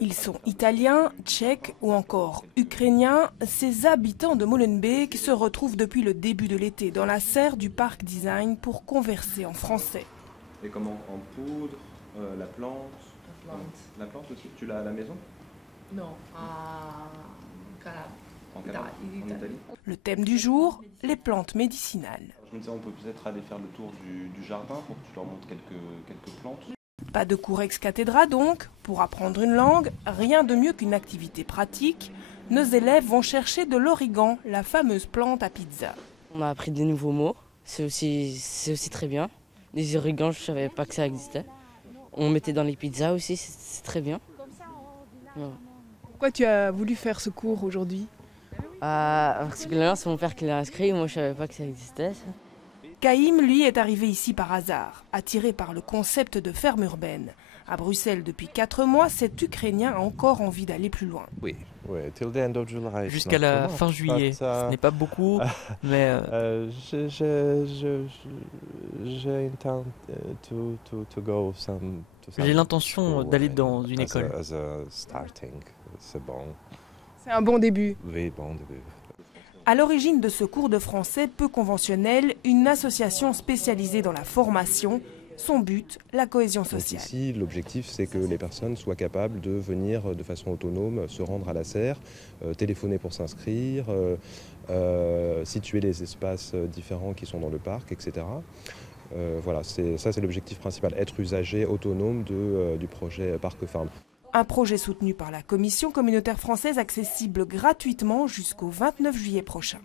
Ils sont italiens, tchèques ou encore ukrainiens. Ces habitants de Molenbeek se retrouvent depuis le début de l'été dans la serre du parc design pour converser en français. Et comment? En poudre, la plante? La plante aussi? Tu l'as à la maison? Non, à Calabre. En Italie. Le thème du jour, les plantes médicinales. Je me disais, on peut peut-être aller faire le tour du jardin pour que tu leur montres quelques plantes. Pas de cours ex cathedra donc. Pour apprendre une langue, rien de mieux qu'une activité pratique. Nos élèves vont chercher de l'origan, la fameuse plante à pizza. On a appris des nouveaux mots, c'est aussi très bien. Les origans, je ne savais pas que ça existait. On mettait dans les pizzas aussi, c'est très bien. Voilà. Pourquoi tu as voulu faire ce cours aujourd'hui? Parce que là, c'est mon père qui l'a inscrit, moi je ne savais pas que ça existait. Ça. Caïm, lui, est arrivé ici par hasard, attiré par le concept de ferme urbaine. À Bruxelles depuis 4 mois, cet Ukrainien a encore envie d'aller plus loin. Oui. Jusqu'à la fin juillet. Ce n'est pas beaucoup, mais... J'ai l'intention d'aller dans une école. C'est un bon début. Oui, bon début. À l'origine de ce cours de français peu conventionnel, une association spécialisée dans la formation. Son but, la cohésion sociale. Donc ici, l'objectif, c'est que les personnes soient capables de venir de façon autonome se rendre à la serre, téléphoner pour s'inscrire, situer les espaces différents qui sont dans le parc, etc. Voilà, ça c'est l'objectif principal, être usager autonome du projet Parc Farm. Un projet soutenu par la Commission communautaire française accessible gratuitement jusqu'au 29 juillet prochain.